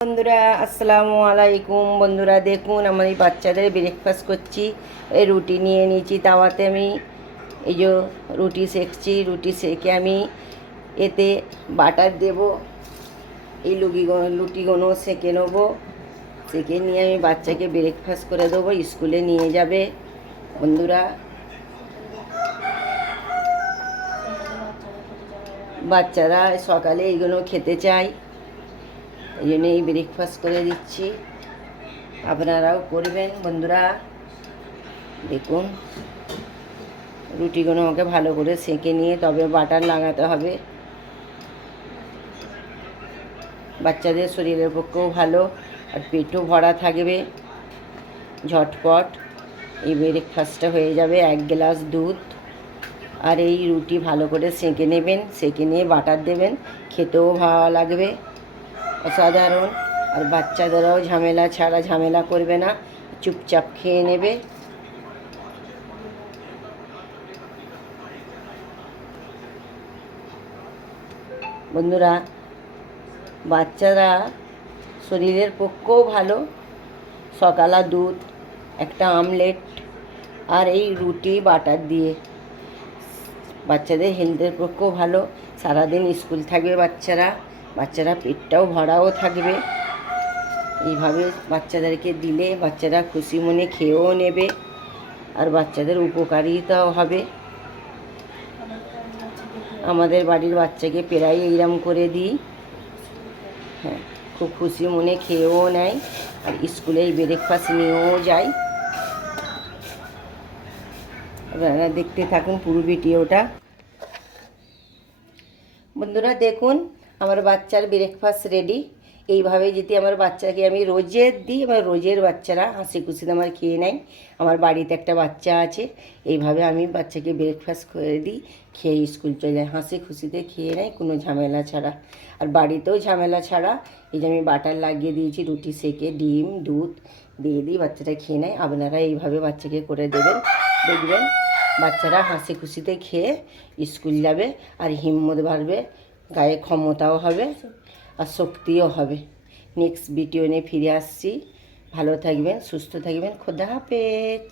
বন্ধুরা আসসালামু আলাইকুম। বন্ধুরা দেখুন, আমার এই বাচ্চাদের ব্রেকফাস্ট করছি। এই রুটি নিয়ে নিয়েছি তাওয়াতে। আমি এই যে রুটি সেঁকছি। রুটি সেঁকে আমি এতে বাটার দেব। এই লুটিগুলো সেঁকে নেবো। সেঁকে নিয়ে আমি বাচ্চাকে ব্রেকফাস্ট করে দেবো, স্কুলে নিয়ে যাবে। বন্ধুরা, বাচ্চারা সকালে এইগুলো খেতে চায়, এই জন্য এই ব্রেকফাস্ট করে দিচ্ছি। আপনারাও করবেন। বন্ধুরা দেখুন, রুটিগুলো আমাকে ভালো করে সেঁকে নিয়ে তবে বাটার লাগাতে হবে। বাচ্চাদের শরীরের পক্ষেও ভালো, আর পেটও ভরা থাকবে। ঝটপট এই ব্রেকফাস্টটা হয়ে যাবে। 1 গ্লাস দুধ আর এই রুটি ভালো করে সেঁকে নেবেন। সেঁকে নিয়ে বাটার দেবেন, খেতেও ভালো লাগবে, অসাধারণ। আর বাচ্চাদেরও ঝামেলা করবে না, চুপচাপ খেয়ে নেবে। বন্ধুরা, বাচ্চারা শরীরের পক্ষেও ভালো। সকালে দুধ, একটা আমলেট আর এই রুটি বাটার দিয়ে বাচ্চাদের হেলথের পক্ষেও ভালো। সারাদিন স্কুল থাকবে বাচ্চারা পেটটাও ভরাও থাকবে। এইভাবে বাচ্চাদেরকে দিলে বাচ্চারা খুশি মনে খেয়েও নেবে, আর বাচ্চাদের উপকারিতাও হবে। আমাদের বাড়ির বাচ্চাকে প্রায় এইরকম করে দিই। হ্যাঁ, খুব খুশি মনে খেয়েও নেয়, আর স্কুলে এই ব্রেকফাস্ট নিয়েও যায়। আপনারা দেখতে থাকুন পুরো ভিডিওটা। বন্ধুরা দেখুন, আমার বাচ্চার ব্রেকফাস্ট রেডি। এইভাবে যদি আমার বাচ্চাকে আমি রোজের দিই, আমার রোজের বাচ্চারা হাসি খুশিতে আমার খেয়ে নেয়। আমার বাড়িতে একটা বাচ্চা আছে, এইভাবে আমি বাচ্চাকে ব্রেকফাস্ট করে দিই, খেয়ে স্কুল চলে যায়, হাসি খুশিতে খেয়ে নেয়, কোনো ঝামেলা ছাড়া। আর বাড়িতেও ঝামেলা ছাড়া এই যে আমি বাটার লাগিয়ে দিয়েছি, রুটি সেঁকে ডিম দুধ দিয়ে দিই, বাচ্চাটা খেয়ে নেয়। আপনারা এইভাবে বাচ্চাকে করে দেবেন, দেখবেন বাচ্চারা হাসি খুশিতে খেয়ে স্কুল যাবে, আর হিম্মত বাড়বে, গায়ে ক্ষমতাও হবে, আর শক্তিও হবে। নেক্সট ভিডিও নিয়ে ফিরে আসছি। ভালো থাকবেন, সুস্থ থাকবেন। খোদা হাফেজ।